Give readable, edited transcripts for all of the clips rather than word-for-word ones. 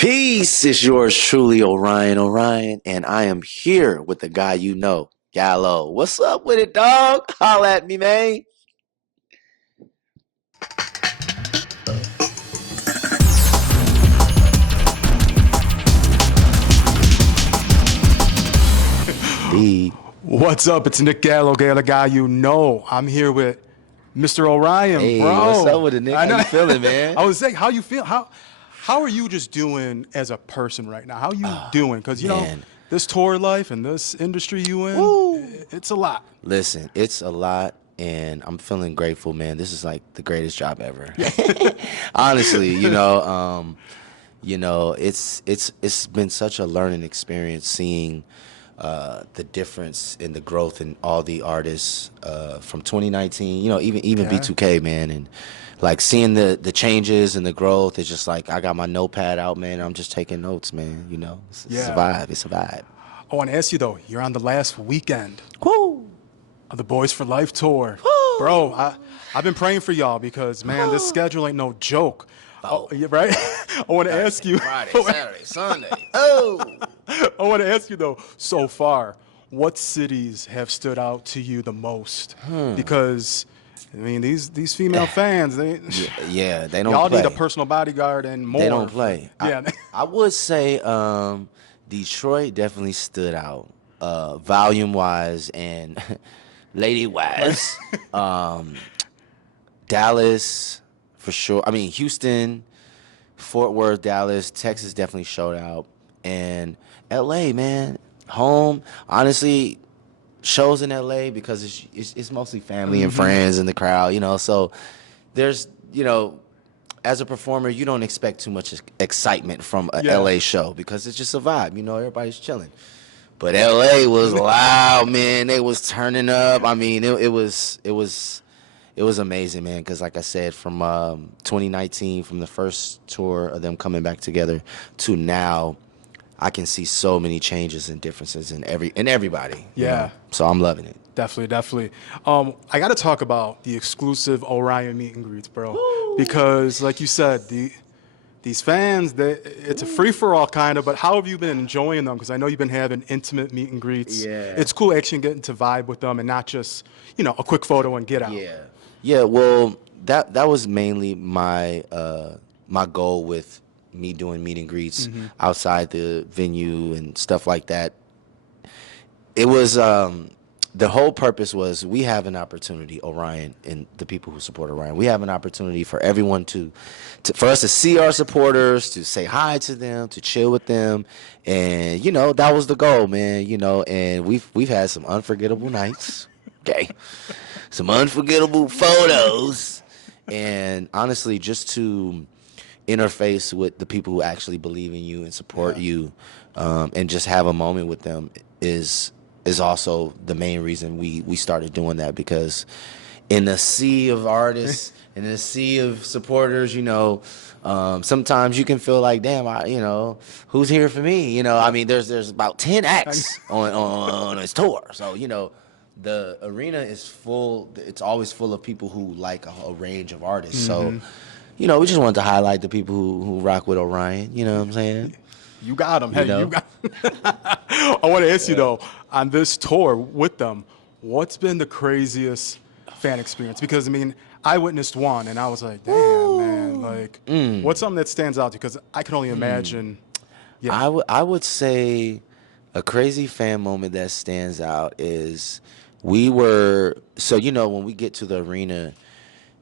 Peace, it's yours truly, Oryan, and I am here with the guy you know, Gallo. What's up with it, dog? Holla at me, man. Indeed. What's up? It's Nick Gallo, the guy you know. I'm here with Mr. Oryan, Hey, bro. what's up with it, Nick? I know. How you feeling, man? I was saying, how you feel? How are you just doing as a person right now? How you doing? Because you know man. this tour life and this industry you in, Woo. it's a lot. Listen, it's a lot, and I'm feeling grateful, man. This is like the greatest job ever. Honestly, it's been such a learning experience seeing the difference in the growth in all the artists from 2019. Even Yeah. B2K, man, and like seeing the changes and the growth. It's just like I got my notepad out, man. I'm just taking notes, man. It's a Yeah. vibe. It's a vibe. I want to ask you though. You're on the last weekend Woo! of the Boys for Life tour, Woo! bro. I've been praying for y'all because man, this schedule ain't no joke. Oh. Yeah, right? I want to ask you. Friday, Saturday, Sunday. Oh. I want to ask you though, so far, what cities have stood out to you the most? Because I mean, these female fans, Yeah, they don't y'all play. need a personal bodyguard and more. They don't play. Yeah. I would say Detroit definitely stood out, volume wise and lady wise. Dallas for sure. I mean Houston, Fort Worth, Dallas, Texas definitely showed out, and LA, man, home. Honestly, shows in LA because it's mostly family and friends in the crowd. So there's as a performer, you don't expect too much excitement from a Yeah. LA show because it's just a vibe. Everybody's chilling. But LA was loud, man. They was turning up. I mean, it was amazing, man. Because like I said, from 2019, from the first tour of them coming back together to now, I can see so many changes and differences in everybody. Yeah. So I'm loving it. Definitely. I got to talk about the exclusive Oryan meet and greets, bro. Because, like you said, these fans, it's a free-for-all kind of, but how have you been enjoying them? Because I know you've been having intimate meet and greets. Yeah. It's cool actually getting to vibe with them and not just, a quick photo and get out. Yeah. Well, that was mainly my my goal with me doing meet and greets outside the venue and stuff like that. It was the whole purpose was we have an opportunity, Oryan and the people who support Oryan. We have an opportunity for everyone for us to see our supporters, to say hi to them, to chill with them, and that was the goal, man. And we've had some unforgettable nights. Okay. Some unforgettable photos, and honestly, just to interface with the people who actually believe in you and support you, and just have a moment with them is also the main reason we started doing that. Because in a sea of artists and in a sea of supporters, sometimes you can feel like, damn, who's here for me? I mean, there's about 10 acts on his tour, so the arena is full. It's always full of people who like a range of artists. So, we just wanted to highlight the people who rock with Oryan. You know what I'm saying? You got them. Hey, know? you got I want to ask you, though, on this tour with them, what's been the craziest fan experience? Because, I mean, I witnessed one, and I was like, damn, man. Like, what's something that stands out? Because I can only imagine. Yeah. I would say a crazy fan moment that stands out is when we get to the arena,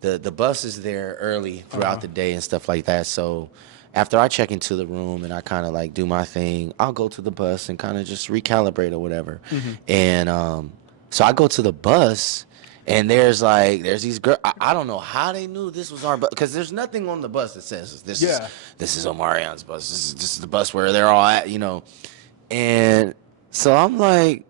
the bus is there early throughout the day and stuff like that. So after I check into the room and I kind of like do my thing, I'll go to the bus and kind of just recalibrate or whatever. And so I go to the bus, and there's these girls. I don't know how they knew this was our bus, because there's nothing on the bus that says this is Omarion's bus. This is the bus where they're all at, And so I'm like,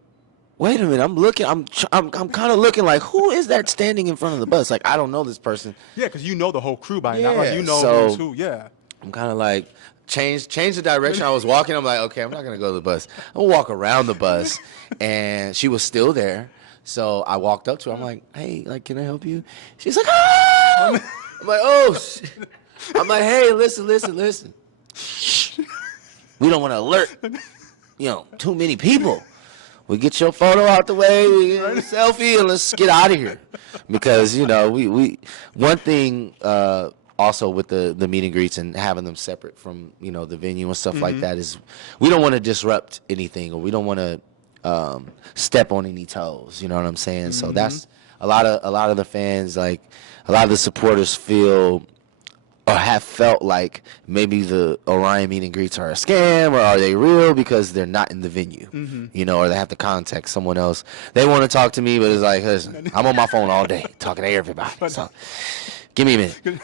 wait a minute, I'm looking. I'm kind of looking like, who is that standing in front of the bus? Like, I don't know this person. Yeah, because you know the whole crew by now. Yeah, Like, you know so- who's who. Yeah. I'm kind of like change the direction I was walking. I'm like, okay, I'm not gonna go to the bus. I'm gonna walk around the bus, and she was still there. So I walked up to her. I'm like, hey, like, can I help you? She's like, ah! I'm like, oh, shit. I'm like, hey, listen. We don't want to alert, too many people. We get your photo out the way, we get a selfie, and let's get out of here. Because, we one thing also with the meet and greets and having them separate from, the venue and stuff like that is we don't want to disrupt anything, or we don't want to step on any toes. You know what I'm saying? So that's a lot of the fans, like a lot of the supporters feel or have felt like maybe the Oryan meet and greets are a scam, or are they real because they're not in the venue, or they have to contact someone else. They want to talk to me, but it's like, listen, I'm on my phone all day talking to everybody. So give me a minute.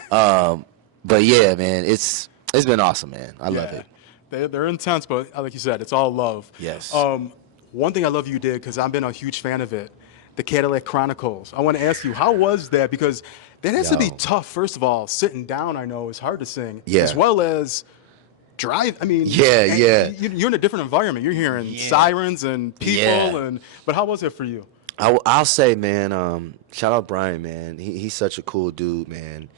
But yeah, man, it's been awesome, man. I love it. They're intense, but like you said, it's all love. Yes. One thing I love you did, because I've been a huge fan of it, the Cadillac Chronicles. I want to ask you, how was that? Because that has to be tough. First of all, sitting down, I know, is hard to sing. Yeah. As well as drive. I mean, yeah. You're in a different environment. You're hearing sirens and people, but how was it for you? I'll say, man, shout out Brian, man. He's such a cool dude, man.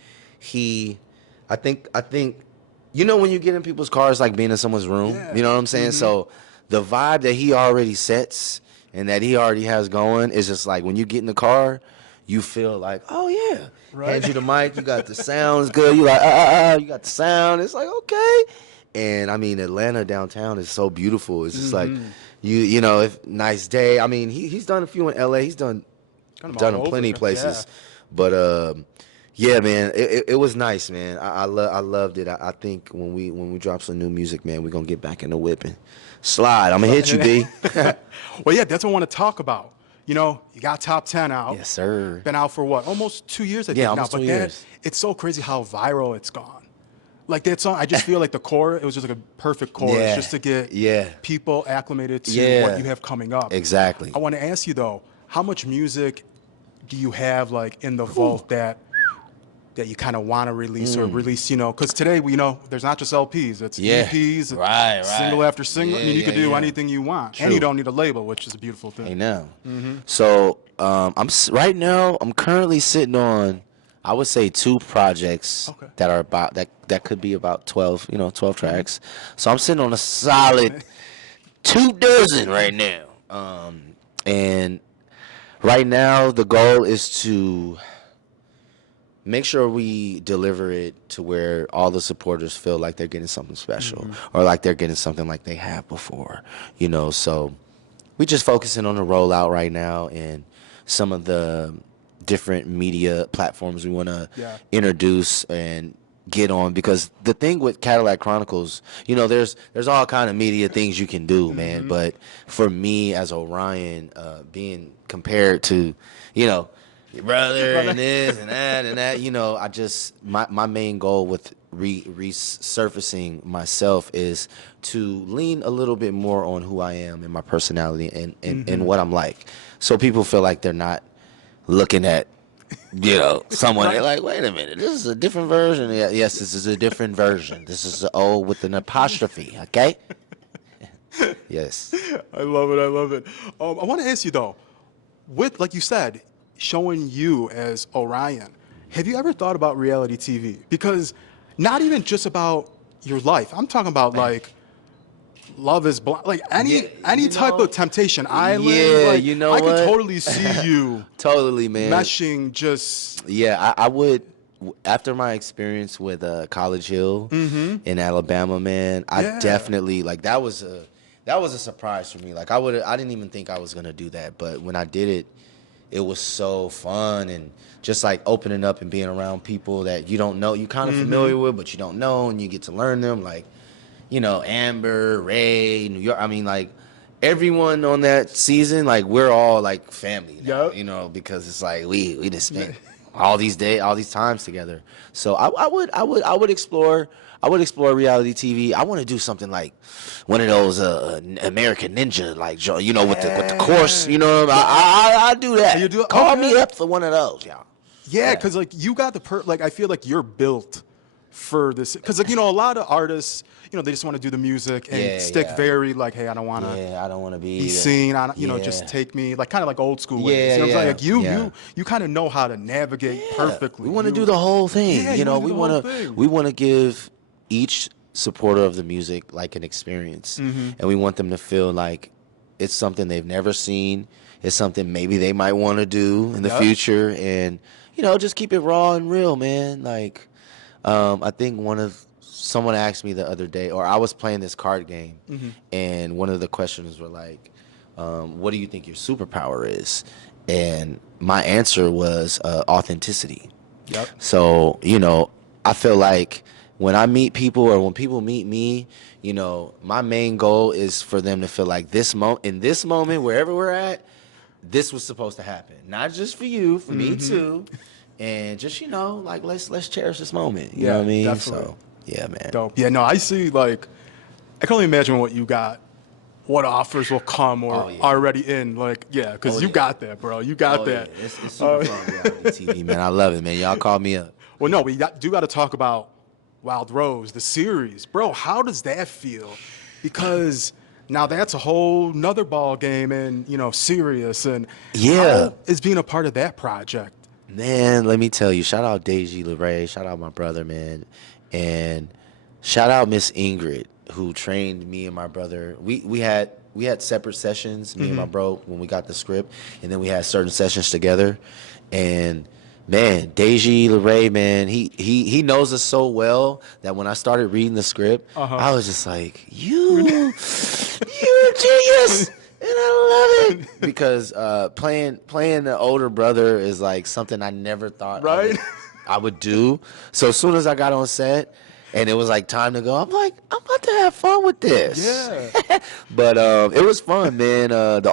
I think, when you get in people's cars, like being in someone's room, you know what I'm saying? So the vibe that he already sets and that he already has going is just like when you get in the car, you feel like, oh yeah. Right. Hands you the mic, you got the sounds good. You like, you got the sound. It's like, okay. And I mean, Atlanta downtown is so beautiful. It's just like, if nice day. I mean, he's done a few in LA. He's done plenty of places. Yeah. But yeah, man, it was nice, man. I loved it. I think when we drop some new music, man, we're gonna get back in the whipping. Slide. I'm gonna hit you, B. Well, yeah, that's what I want to talk about. You got Top 10 out. Yes, sir. Been out for what? Almost 2 years, I think. Yeah, almost now. 2 years. It's so crazy how viral it's gone. Like that song, I just feel like the core, it was just like a perfect chorus just to get people acclimated to what you have coming up. Exactly. I want to ask you though, how much music do you have like in the vault that you kind of want to release or release, because today there's not just LPs, it's EPs, right, single after single. Yeah, I mean, you can do anything you want, True. and you don't need a label, which is a beautiful thing. I know. So I'm currently sitting on, I would say, 2 projects that are about that could be about 12 tracks. So I'm sitting on a solid 2 dozen right now. And right now the goal is to make sure we deliver it to where all the supporters feel like they're getting something special or like they're getting something like they have before, so we just focusing on the rollout right now and some of the different media platforms we want to introduce and get on, because the thing with Cadillac Chronicles, there's all kind of media things you can do, man, but for me as Oryan, being compared to, your brother and this and that, I just, my main goal with resurfacing myself is to lean a little bit more on who I am and my personality and what I'm like, so people feel like they're not looking at someone. They're like, wait a minute, this is a different version. Yes, this is a different version. This is the O with an apostrophe, okay? Yes. I love it. I want to ask you though, with, like you said, showing you as Oryan, have you ever thought about reality TV? Because not even just about your life. I'm talking about like Love Is Blind, like any type of Temptation Island. Yeah, I could totally see you totally, man, meshing just. Yeah, I would. After my experience with College Hill in Alabama, man, I definitely that was a surprise for me. Like I didn't even think I was gonna do that, but when I did it, it was so fun, and just like opening up and being around people that you don't know, you kind of familiar with, but you don't know, and you get to learn them, like, Amber, Ray, New York. I mean, like, everyone on that season, like, we're all like family now, because it's like we just spent all these times together. So I would explore reality TV. I want to do something like one of those American Ninja, like, with the course, I do that. You do it? Call me up for one of those, y'all. Yeah, because like you got the I feel like you're built for this, because like a lot of artists, they just want to do the music and stick very like, hey, I don't want to be seen. Just take me like kind of like old school ways. You know what I'm saying? Like you kind of know how to navigate perfectly. We want to do the whole thing. We want to give each supporter of the music like an experience, and we want them to feel like it's something they've never seen. It's something maybe they might want to do in the future, and just keep it raw and real, man. Like, I think someone asked me the other day, or I was playing this card game, and one of the questions were like, "What do you think your superpower is?" And my answer was authenticity. Yep. So, I feel like when I meet people or when people meet me, my main goal is for them to feel like in this moment, wherever we're at, this was supposed to happen. Not just for you, for me too. And just, like let's cherish this moment. You know what I mean? Definitely. So, yeah, man. Dope. Yeah, no, I see, like, I can only imagine what you got, what offers will come or already in. Like, yeah, because you got that, bro. You got that. Yeah. It's super fun reality TV, man. I love it, man. Y'all call me up. Well, no, we do got to talk about Wild Rose, the series. Bro, how does that feel? Because now that's a whole nother ball game and, serious. And how is being a part of that project? Man, let me tell you, shout out Deji LeRae, shout out my brother, man. And shout out Miss Ingrid, who trained me and my brother. We had separate sessions, me and my bro, when we got the script, and then we had certain sessions together. And man, Deji LeRae, man, he knows us so well that when I started reading the script, I was just like, you're a genius. And I love it because playing the older brother is like something I never thought I would do. So as soon as I got on set and it was like time to go, I'm like, I'm about to have fun with this. Yeah. But it was fun, man. The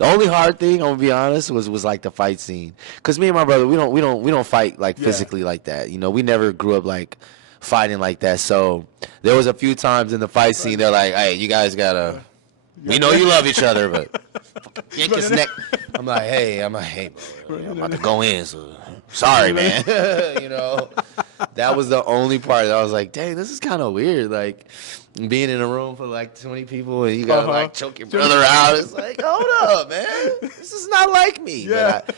only hard thing, I'm gonna be honest, was like the fight scene. Cause me and my brother, we don't fight like physically like that. We never grew up like fighting like that. So there was a few times in the fight scene they're like, hey, you guys gotta. We know you love each other, but yank his neck. I'm like, hey, bro, I'm about to go in, so sorry, man. That was the only part that I was like, dang, this is kind of weird. Like, being in a room for like 20 people and you gotta like choke your brother out. It's like, hold up, man. This is not like me. Yeah. But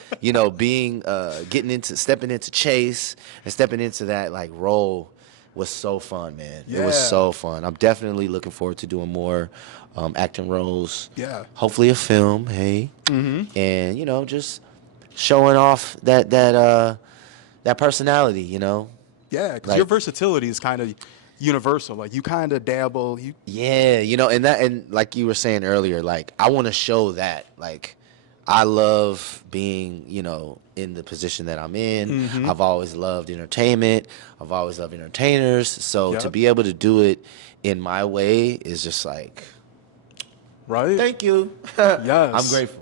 stepping into Chase and stepping into that like role was so fun, man. Yeah. It was so fun. I'm definitely looking forward to doing more acting roles. Yeah. Hopefully a film, hey. And, just showing off that personality, Yeah, because your versatility is kind of universal. Like, you kind of dabble. Yeah, and like you were saying earlier, like, I want to show that. Like, I love being, in the position that I'm in. I've always loved entertainment. I've always loved entertainers. So to be able to do it in my way is just like, right? Thank you. Yes. I'm grateful.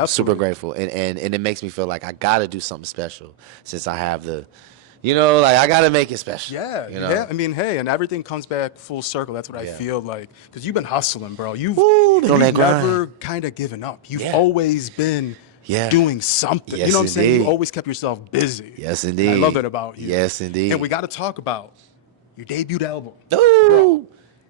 No, super grateful. And it makes me feel like I got to do something special since I have like I got to make it special. Yeah. Yeah. I mean, hey, and everything comes back full circle. That's what I feel like. Because you've been hustling, bro. You've never kind of given up. You've always been doing something. Yes, you know what I'm saying? indeed. You always kept yourself busy. Yes, indeed. I love that about you. Yes, indeed. And we got to talk about your debut album. Ooh. Bro,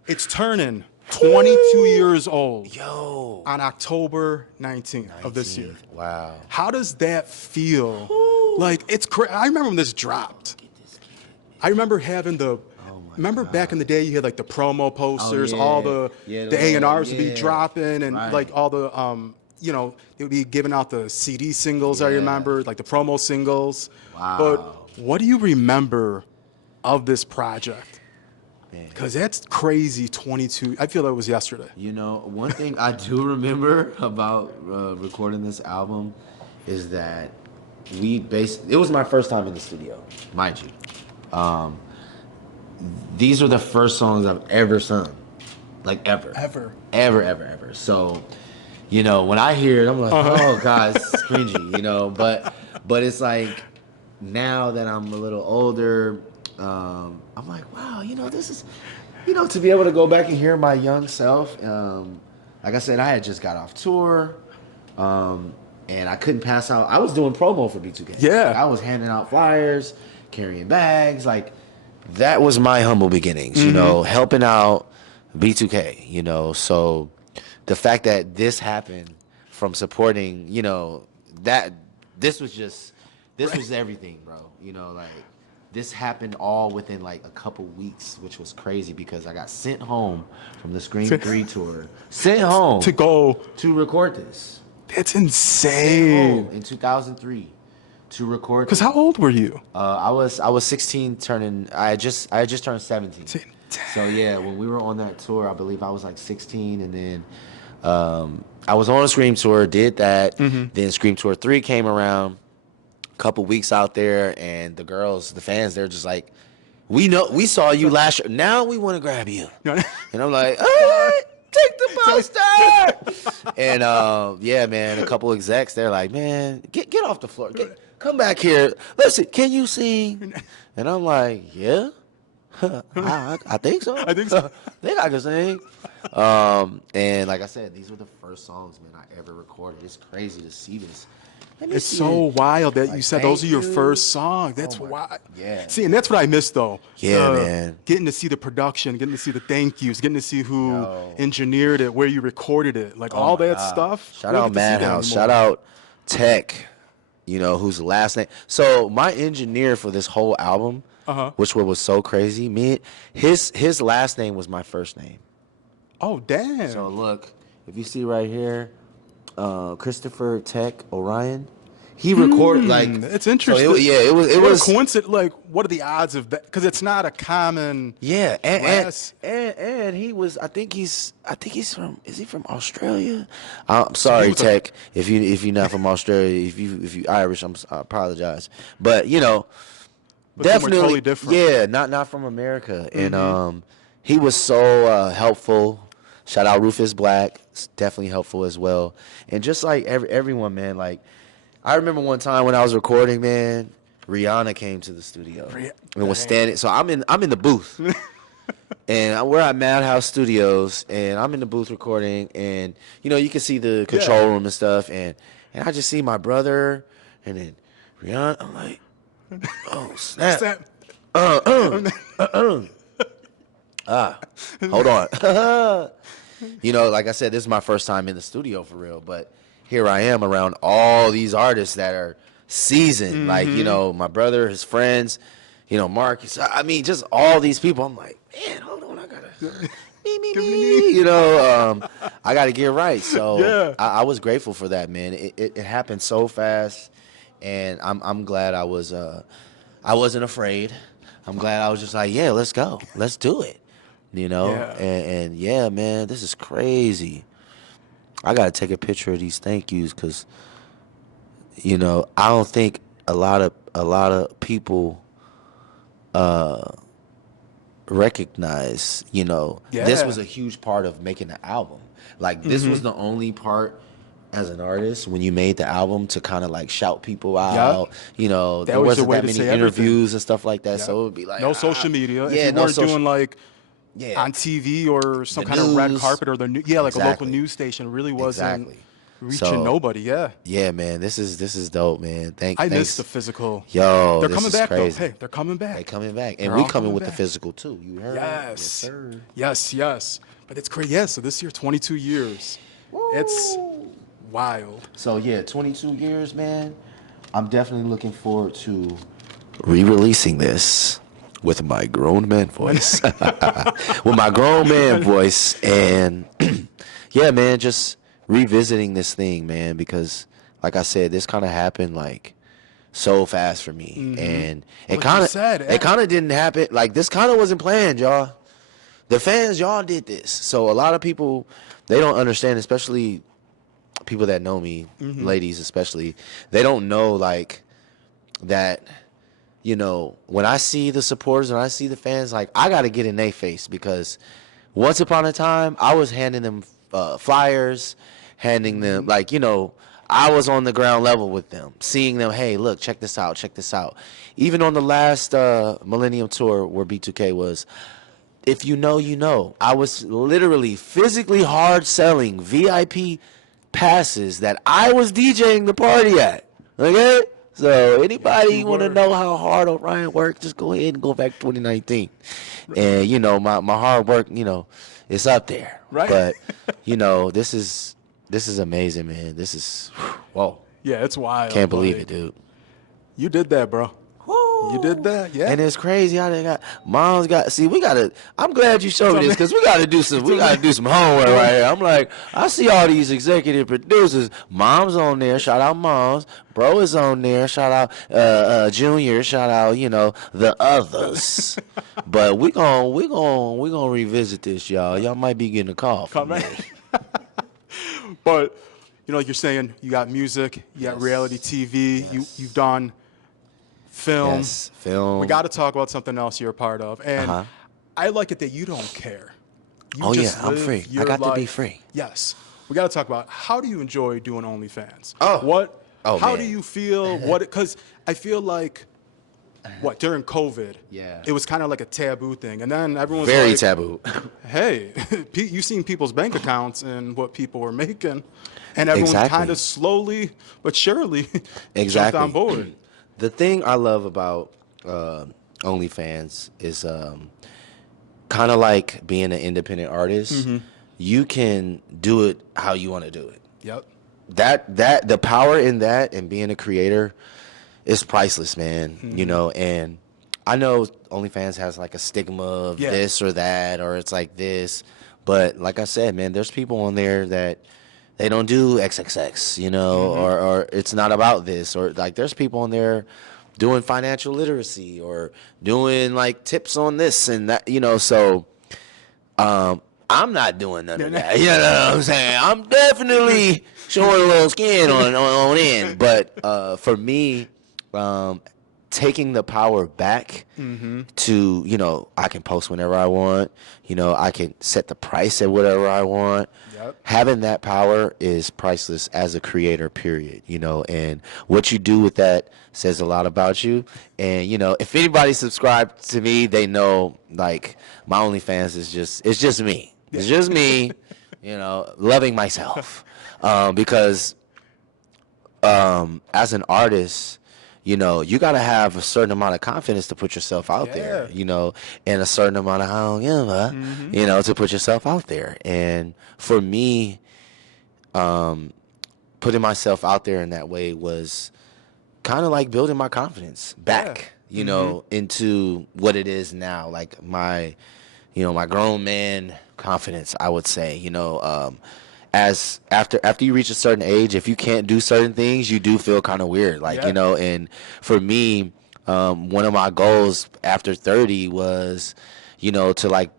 it's turning 22 years old. Yo. On October 19th of this year. Wow. How does that feel? Like, it's crazy. I remember when this dropped. I remember having remember back in the day you had like the promo posters, all the A&Rs would be dropping and like all the, they would be giving out the CD singles, I remember, like the promo singles. Wow. But what do you remember of this project? Because that's crazy, 22. I feel that was yesterday. One thing I do remember about recording this album is that it was my first time in the studio, mind you. These are the first songs I've ever sung. Like, ever. Ever. So, when I hear it, I'm like, oh, God, it's cringy, But it's like, now that I'm a little older, I'm like, wow, this is, to be able to go back and hear my young self. Like I said, I had just got off tour, and I couldn't pass out. I was doing promo for B2K. Yeah. I was handing out flyers, carrying bags. Like, that was my humble beginnings, helping out B2K, So the fact that this happened from supporting, this was everything, bro. Like, this happened all within like a couple weeks, which was crazy because I got sent home from the Scream 3 tour. Sent home to go to record this. That's Sent insane. home in 2003 to record. Because how old were you? I was 16 turning. I had just turned 17. So yeah, when we were on that tour, I believe I was like 16, and then I was on a Scream tour, did that. Then Scream Tour 3 came around, a couple weeks out there, and the girls, the fans, they're just like, we saw you last year. Now we want to grab you. And I'm like, all right, take the poster. And yeah, man, a couple execs, they're like, man, get off the floor. Come back here. Listen, can you sing? And I'm like, yeah. I think so. I think I can sing. And like I said, these were the first songs, man, I ever recorded. It's crazy to see this. It's so wild that you said those are your first songs. That's wild. Yeah. See, and that's what I miss, though. Yeah, man. Getting to see the production, getting to see the thank yous, getting to see who engineered it, where you recorded it, like all that stuff. Shout out Madhouse. Shout out Tech, who's the last name. So my engineer for this whole album, which was so crazy, his last name was my first name. Oh, damn. So look, if you see right here, Christopher Tech Oryan, he recorded it's interesting. So it was coincidence. Like, what are the odds of that? Because it's not a common. Yeah, and he was. I think he's from. Is he from Australia? I'm sorry, Tech. If you're not from Australia, if you Irish, I apologize. But definitely totally different. Yeah, not from America. And he was so helpful. Shout out Rufus Black, definitely helpful as well. And just like everyone, man, like I remember one time when I was recording, man, Rihanna came to the studio and was standing. So I'm in the booth, and we're at Madhouse Studios, and I'm in the booth recording, and you can see the control room and stuff, and I just see my brother, and then Rihanna. I'm like, oh snap. Hold on. Like I said, this is my first time in the studio for real, but here I am around all these artists that are seasoned. Like, my brother, his friends, Marcus. I mean, just all these people. I'm like, man, hold on, I gotta I gotta get right. So I was grateful for that, man. It happened so fast, and I'm glad I wasn't afraid. I'm glad I was just like, yeah, let's go, let's do it. And yeah, man, this is crazy. I gotta take a picture of these thank yous because, I don't think a lot of people recognize, this was a huge part of making the album. Like this was the only part as an artist when you made the album to kind of like shout people out. There wasn't that many interviews and stuff like that, so it would be like no social media. Yeah, if you weren't doing like. Yeah. On TV or some kind of red carpet or a local news station really wasn't reaching nobody. Yeah, man, this is dope, man. I miss the physical. Yo, they're coming back though. Hey, they're coming back. They're coming back, and we coming with the physical too. You heard? Yes. But it's great. Yeah. So this year, 22 years. Woo. It's wild. So yeah, 22 years, man. I'm definitely looking forward to re-releasing this. With my grown man voice. With my grown man voice. And yeah, man, just revisiting this thing, man, because like I said, this kind of happened like so fast for me. And it kind of didn't happen. Like this kind of wasn't planned, y'all. The fans, y'all did this. So a lot of people, they don't understand, especially people that know me, ladies especially, they don't know like that. When I see the supporters and I see the fans, like, I got to get in their face because once upon a time, I was handing them flyers, handing them, like, I was on the ground level with them, seeing them, hey, look, check this out. Even on the last Millennium Tour where B2K was, if you know, I was literally physically hard selling VIP passes that I was DJing the party at, okay? So anybody want to know how hard Oryan worked, just go ahead and go back to 2019. And, my hard work, it's up there. Right. But, this is amazing, man. This is, whoa. Yeah, it's wild. Can't believe it, dude. You did that, bro. Woo. You did that, yeah. And it's crazy how they got moms got. See, we gotta. I'm glad you showed me this because we gotta do some. We gotta do some homework right here. I'm like, I see all these executive producers. Mom's on there. Shout out moms. Bro is on there. Shout out Junior. Shout out the others. But we gonna revisit this, y'all. Y'all might be getting a call from me. But like you're saying, you got music, you got reality TV, you've done film. Yes, film. We got to talk about something else you're a part of, and I like it that you don't care. You I'm free. I got to be free. Yes, we got to talk about how do you enjoy doing OnlyFans? How man. Do you feel because I feel like during COVID, it was kind of like a taboo thing, and then everyone's very like, taboo. Hey, you seen people's bank accounts and what people were making, and everyone kind of slowly but surely jumped on board. The thing I love about OnlyFans is kind of like being an independent artist. Mm-hmm. You can do it how you want to do it. Yep. That the power in that and being a creator is priceless, man. Mm-hmm. And I know OnlyFans has like a stigma of this or that, or it's like this. But like I said, man, there's people on there that they don't do XXX, or it's not about this, or like there's people on there doing financial literacy or doing like tips on this and that, so I'm not doing none of that. You know what I'm saying? I'm definitely showing a little skin on end. But for me, taking the power back to, I can post whenever I want. I can set the price at whatever I want. Yep. Having that power is priceless as a creator, period. And what you do with that says a lot about you. And, if anybody subscribed to me, they know, like, my OnlyFans is it's just me. It's just me, loving myself. Because as an artist, you got to have a certain amount of confidence to put yourself out there, and a certain amount of I don't give a, to put yourself out there. And for me, putting myself out there in that way was kind of like building my confidence back, into what it is now, like my grown man confidence, I would say, as after you reach a certain age, if you can't do certain things, you do feel kind of weird, like, and for me, one of my goals after 30 was, to like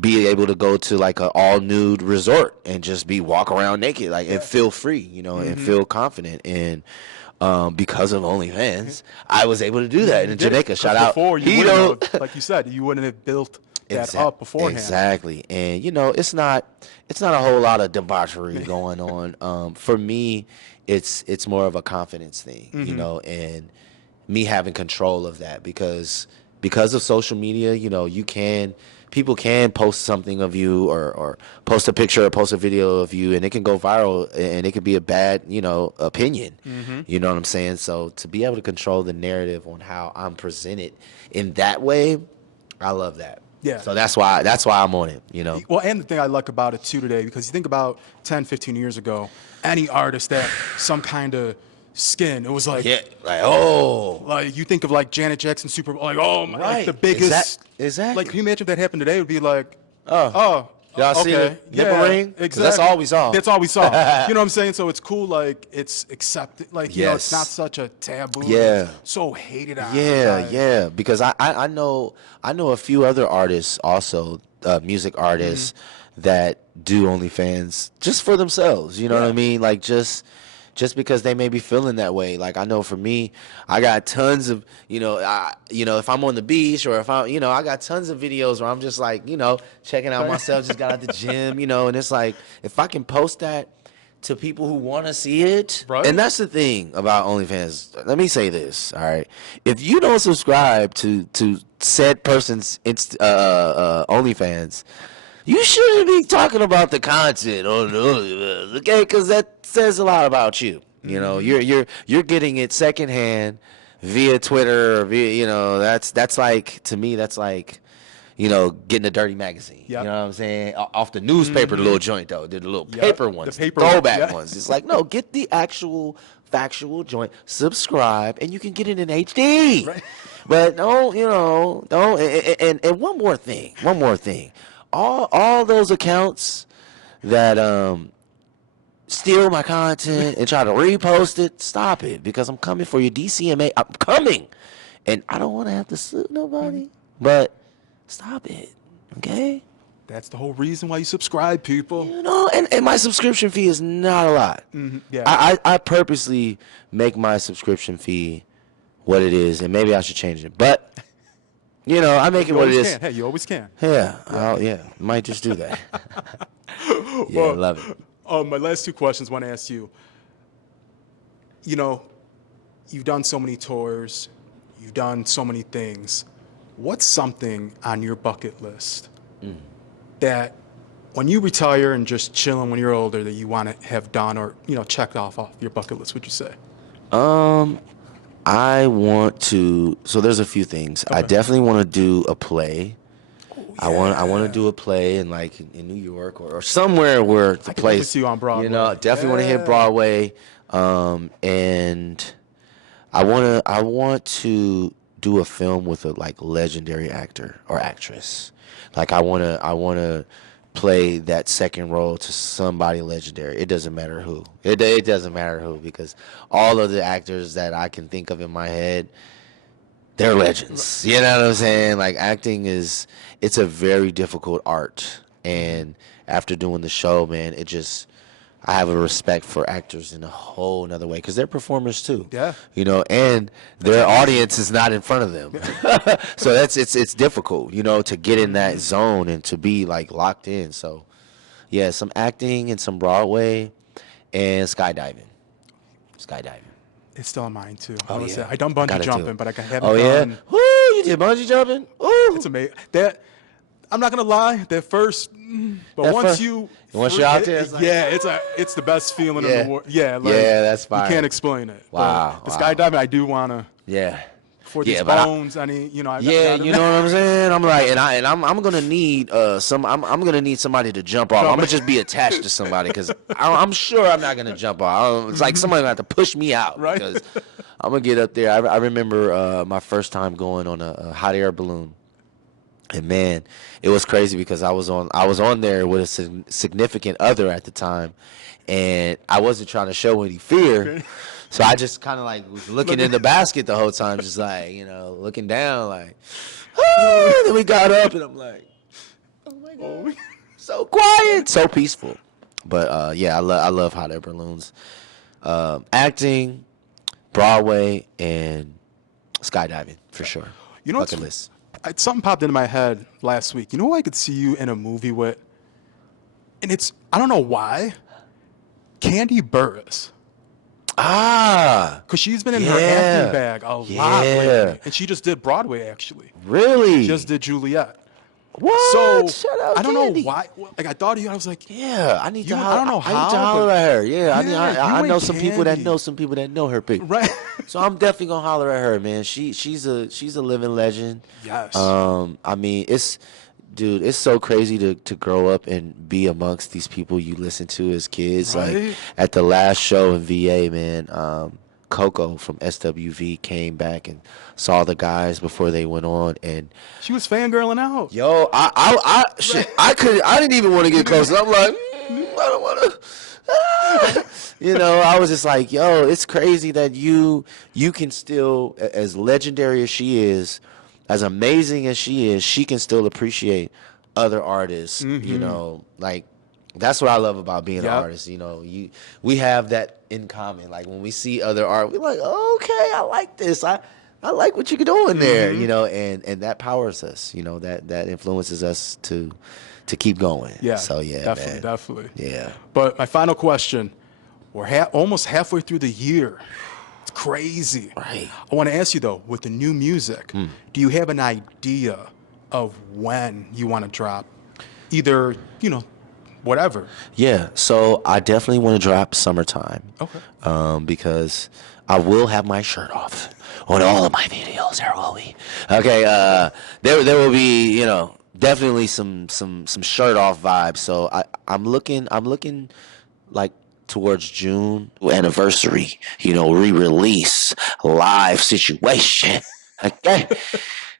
be able to go to like an all nude resort and just walk around naked, like, and feel free, and feel confident. And because of OnlyFans, I was able to do that in Jamaica. Shout out. Before you like you said, you wouldn't have built that up beforehand. Exactly. And it's not a whole lot of debauchery going on. For me, it's more of a confidence thing, and me having control of that because of social media, people can post something of you or post a picture or post a video of you, and it can go viral, and it could be a bad, opinion. You know what I'm saying? So to be able to control the narrative on how I'm presented in that way, I love that. Yeah. So that's why I'm on it, Well, and the thing I like about it too today, because you think about 10, 15 years ago, any artist that some kind of skin, it was like, like you think of like Janet Jackson, Super Bowl, like, like the biggest. Exactly. Like, can you imagine if that happened today? It would be like, y'all see the nipple ring? Exactly. That's all we saw. That's all we saw. You know what I'm saying? So it's cool, like, it's accepted. Like, it's not such a taboo. Yeah. It's so hated on. Yeah. Because I know a few other artists also, music artists, that do OnlyFans just for themselves. You know what I mean? Like, just because they may be feeling that way. Like, I know for me, I got tons of, if I'm on the beach or if I got tons of videos where I'm just like, checking out myself, just got out the gym, and it's like, if I can post that to people who want to see it. Right. And that's the thing about OnlyFans. Let me say this, all right? If you don't subscribe to said person's OnlyFans, you shouldn't be talking about the content on the OnlyFans, okay? Because that says a lot about you. You're getting it secondhand via Twitter or via, that's like, to me, that's like, getting a dirty magazine. Yep. You know what I'm saying? Off the newspaper, the little joint though, did the little paper ones, the throwback ones. It's like, no, get the actual factual joint, subscribe, and you can get it in HD. But don't, don't. And one more thing. All those accounts that steal my content and try to repost it, stop it, because I'm coming for you, DCMA. I'm coming, and I don't want to have to sue nobody. But stop it, okay? That's the whole reason why you subscribe, people. And my subscription fee is not a lot. Yeah. I purposely make my subscription fee what it is, and maybe I should change it. But, I make it what it is. Hey, you always can. Yeah, might just do that. Well, love it. My last two questions I want to ask you. You've done so many tours. You've done so many things. What's something on your bucket list that when you retire and just chilling when you're older that you want to have done or, checked off your bucket list, would you say? I want to. So there's a few things. Okay. I definitely want to do a play. Oh, yeah. I want to do a play in New York or somewhere where the place. See you on Broadway. Definitely want to hit Broadway. And I want to do a film with a legendary actor or actress. I want to play that second role to somebody legendary. It doesn't matter who. It doesn't matter who, because all of the actors that I can think of in my head, they're legends. You know what I'm saying? Acting it's a very difficult art. And after doing the show, man, I have a respect for actors in a whole nother way, because they're performers too. Yeah. And their audience is not in front of them. So it's difficult, to get in that zone and to be locked in. So yeah, some acting and some Broadway and skydiving. It's still on mine, too. Oh, yeah. I done bungee Gotta do jumping, it. but I haven't Oh done. yeah. Woo, you did bungee jumping? Ooh. It's amazing. I'm not gonna lie. That first, but That once first- you once you're out there, it's it's the best feeling in Yeah. the world. Yeah, that's fine. You can't explain it. Wow, But the wow. skydiving, I do wanna. Yeah. For these but bones, I need, you know what I'm saying? I'm I'm gonna need I'm gonna need somebody to jump off. I'm gonna just be attached to somebody, because I'm sure I'm not gonna jump off. It's like somebody gonna have to push me out, Right. because I'm gonna get up there. I remember my first time going on a hot air balloon, and man, it was crazy, because I was on there with a significant other at the time, and I wasn't trying to show any fear. So I just kind of was looking in the basket the whole time, just looking down, then we got up, and I'm like, oh my God, so quiet, so peaceful. But yeah, I love hot air balloons, acting, Broadway, and skydiving for sure. Bucket list. Something popped into my head last week. You know who I could see you in a movie with? And I don't know why, Candy Burris. Because she's been in her acting bag a lot lately. And she just did Broadway, actually. Really? She just did Juliet. What? So, Shout out I don't Candy. know why. I thought of you, I was like, Yeah, I need to. I don't know I need to how, holler but- at her. Yeah, Yeah, I you know and some people that Candy. know some people that know her. right. So I'm definitely gonna holler at her, man. She's a living legend. Yes. I mean, it's so crazy to grow up and be amongst these people you listen to as kids. Right. At the last show in VA, man, Coco from SWV came back and saw the guys before they went on, and She was fangirling out. yo, I didn't even want to get close. I'm like, I don't want to. I was just like, yo, it's crazy that you can still, as legendary as she is, as amazing as she can still appreciate other artists. That's what I love about being an Yep. artist. We have that in common. When we see other art, we're like, okay, I like this. I like what you're doing there. And that powers us. That influences us to keep going. Yeah. So yeah, Definitely, man. definitely. Yeah. But my final question, we're almost halfway through the year. It's crazy. Right. I want to ask you, though, with the new music, do you have an idea of when you want to drop either, whatever? Yeah, so I definitely want to drop summertime. Okay. Because I will have my shirt off on all of my videos. There will be. Okay. There will be, definitely some shirt off vibes. So I'm looking towards June anniversary. Re-release live situation. Okay.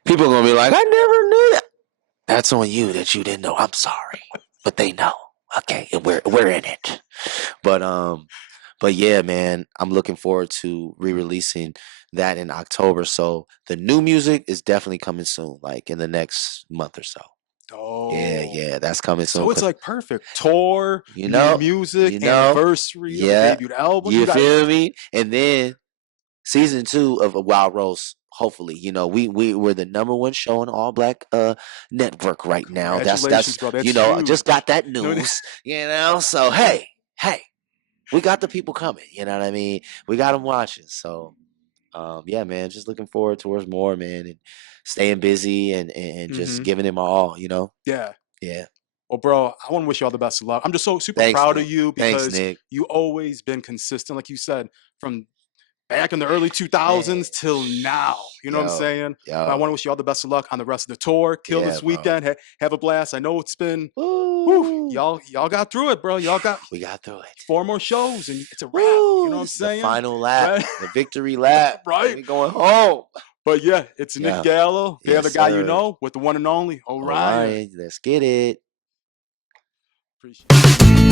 People gonna be like, I never knew that. That's on you that you didn't know. I'm sorry, but they know. Okay, and we're in it. But yeah, man, I'm looking forward to re-releasing that in October. So the new music is definitely coming soon, like in the next month or so. Yeah, Oh, yeah, that's coming soon. so it's Cause like perfect tour, you new know, music, you know, anniversary of the yeah, debut album. You you got feel me? And then season 2 of a Wild Rose. Hopefully, we're the #1 show on All Black network right now. That's congratulations, bro. That's just huge. got that No, news. So hey, we got the people coming. You know what I mean? We got them watching. So yeah, man, just looking forward towards more, man, and staying busy and just hmm giving it my all. Yeah. Yeah. Well, bro, I want to wish you all the best of luck. I'm just so super Thanks, proud of Nick. you Thanks, because Nick. you always been consistent, like you said, from back in the early Man, 2000s till now. You know what I'm yo, saying? But I yo, want to wish you all the best of luck on the rest of the tour. Kill yeah, this bro. weekend. Have a blast. I know it's been, whew, Woo! y'all got through it, bro. Y'all got We got through it. 4 more shows and it's a wrap. You know Woo! what I'm This is the saying? final lap, Right? the victory lap. Right. We going home. But yeah, it's Nick Yeah. Gallo, the Yes, other guy you sir. know, with the one and only Orion. Orion, let's get it. Appreciate it.